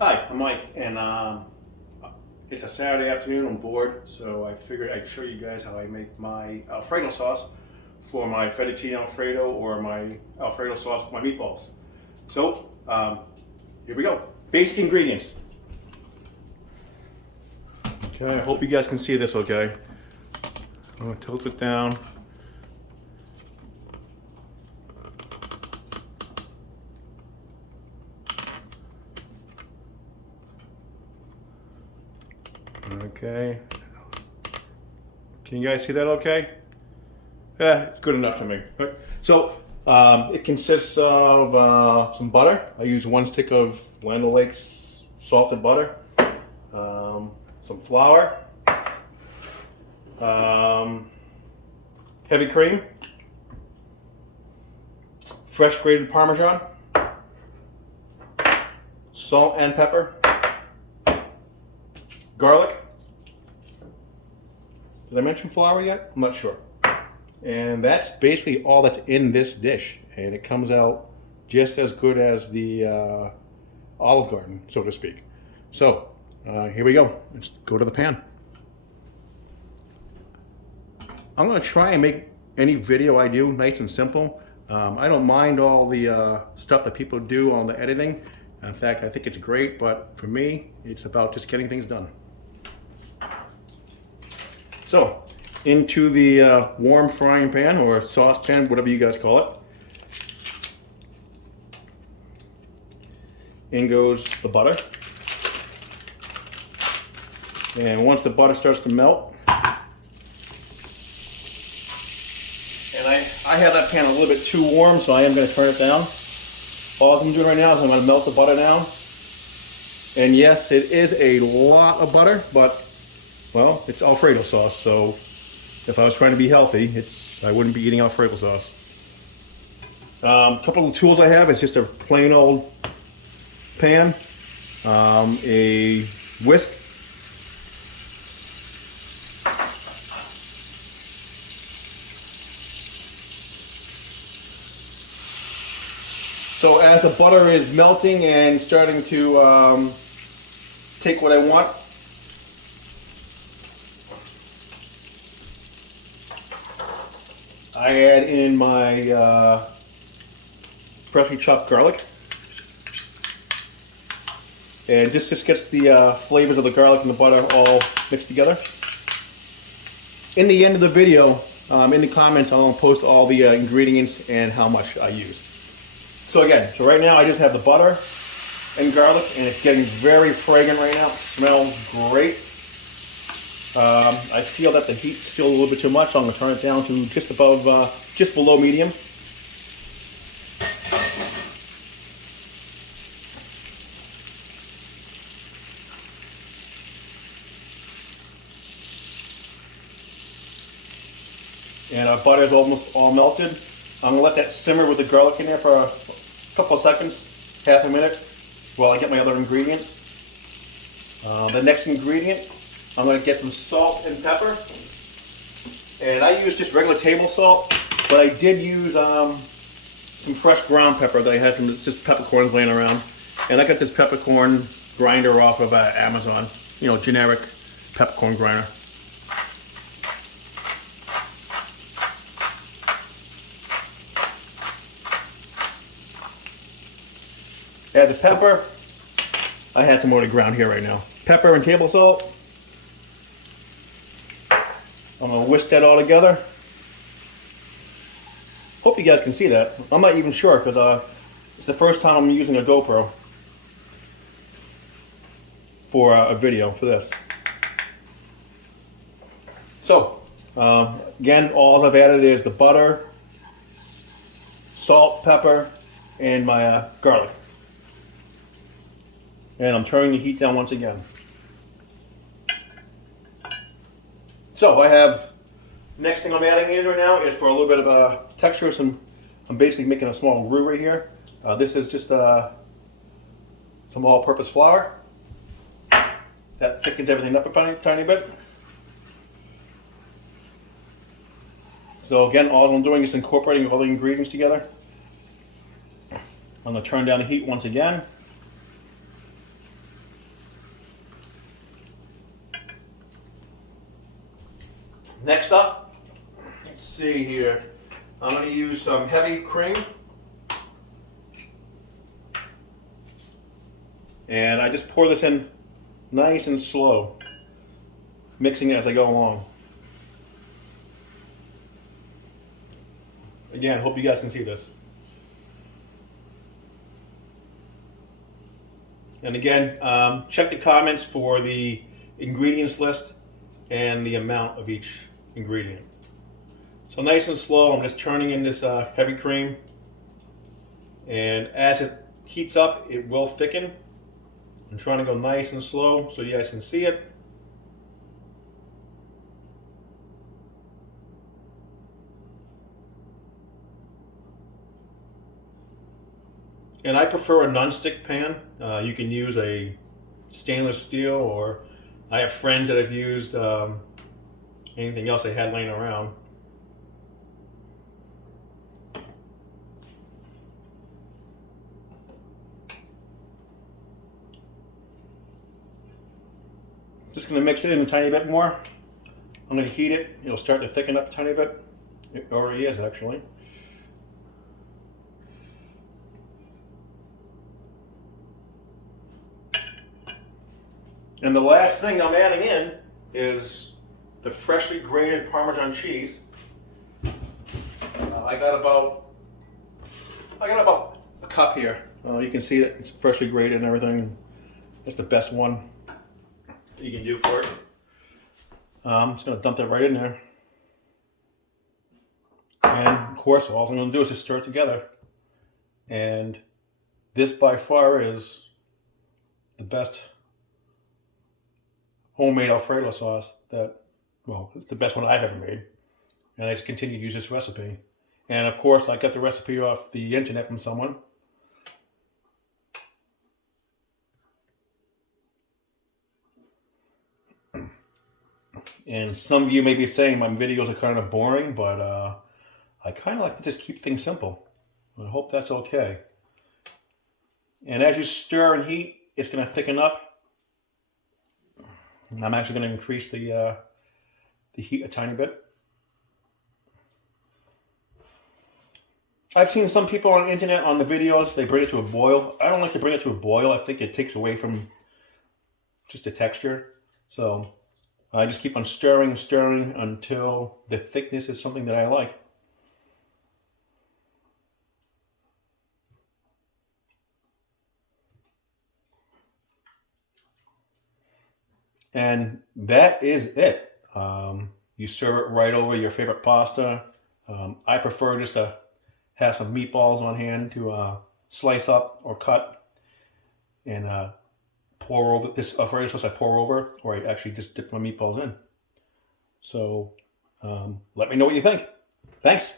Hi, I'm Mike, and it's a Saturday afternoon. I'm bored, so I figured I'd show you guys how I make my Alfredo sauce for my fettuccine Alfredo or my Alfredo sauce for my meatballs. So, here we go. Basic ingredients. Okay, I hope you guys can see this okay. I'm going to tilt it down. Okay. Can you guys see that okay? Yeah, it's good enough for me. Right. So, it consists of some butter. I use 1 stick of Land O'Lakes salted butter, some flour, heavy cream, fresh grated Parmesan, salt and pepper, garlic. Did I mention flour yet? I'm not sure. And that's basically all that's in this dish. And it comes out just as good as the Olive Garden, so to speak. So, here we go. Let's go to the pan. I'm going to try and make any video I do nice and simple. I don't mind all the stuff that people do on the editing. In fact, I think it's great, but for me, it's about just getting things done. So, into the warm frying pan or saucepan, whatever you guys call it. In goes the butter. And once the butter starts to melt, and I have that pan a little bit too warm, so I am going to turn it down. All I'm doing right now is I'm going to melt the butter down. And yes, it is a lot of butter, but, well, it's Alfredo sauce, so if I was trying to be healthy, I wouldn't be eating Alfredo sauce. A couple of tools I have is just a plain old pan, a whisk, so as the butter is melting and starting to take what I want, I add in my freshly chopped garlic. And this just gets the flavors of the garlic and the butter all mixed together. In the end of the video, in the comments, I'll post all the ingredients and how much I use. So right now I just have the butter and garlic, and it's getting very fragrant right now. It smells great. I feel that the heat's still a little bit too much, so I'm going to turn it down to just below medium. And our butter is almost all melted. I'm going to let that simmer with the garlic in there for a couple of seconds, half a minute, while I get my other ingredient. The next ingredient, I'm going to get some salt and pepper. And I use just regular table salt, but I did use some fresh ground pepper that I had from just peppercorns laying around. And I got this peppercorn grinder off of Amazon, generic peppercorn grinder. Add the pepper. I had some already ground here right now. Pepper and table salt. I'm going to whisk that all together. Hope you guys can see that. I'm not even sure because it's the first time I'm using a GoPro for a video for this. So, again, all I've added is the butter, salt, pepper, and my garlic. And I'm turning the heat down once again. So next thing I'm adding in right now is for a little bit of a texture. I'm basically making a small roux right here. This is just some all-purpose flour. That thickens everything up a tiny bit. So again, all I'm doing is incorporating all the ingredients together. I'm going to turn down the heat once again. Next up, let's see here. I'm going to use some heavy cream. And I just pour this in nice and slow, mixing it as I go along. Again, hope you guys can see this. And again, check the comments for the ingredients list and the amount of each ingredient. So nice and slow, I'm just turning in this heavy cream. And as it heats up, it will thicken. I'm trying to go nice and slow so you guys can see it. And I prefer a non-stick pan. You can use a stainless steel, or I have friends that have used anything else they had laying around. Just going to mix it in a tiny bit more. I'm going to heat it. It'll start to thicken up a tiny bit. It already is, actually. And the last thing I'm adding in is the freshly grated Parmesan cheese. I got about a cup here. You can see that it's freshly grated and everything. It's the best one you can do for it. I'm just going to dump that right in there. And of course, all I'm going to do is just stir it together. And this by far is the best homemade Alfredo sauce that, well, it's the best one I've ever made. And I just continue to use this recipe. And of course, I got the recipe off the internet from someone. And some of you may be saying my videos are kind of boring, but I kind of like to just keep things simple. I hope that's okay. And as you stir and heat, it's going to thicken up. I'm actually going to increase the heat a tiny bit. I've seen some people on the internet, on the videos, they bring it to a boil. I don't like to bring it to a boil. I think it takes away from just the texture. So I just keep on stirring and stirring until the thickness is something that I like. And that is it. You serve it right over your favorite pasta. I prefer just to have some meatballs on hand to slice up or cut and pour over this Alfredo sauce. I pour over, or I actually just dip my meatballs in. So let me know what you think. Thanks.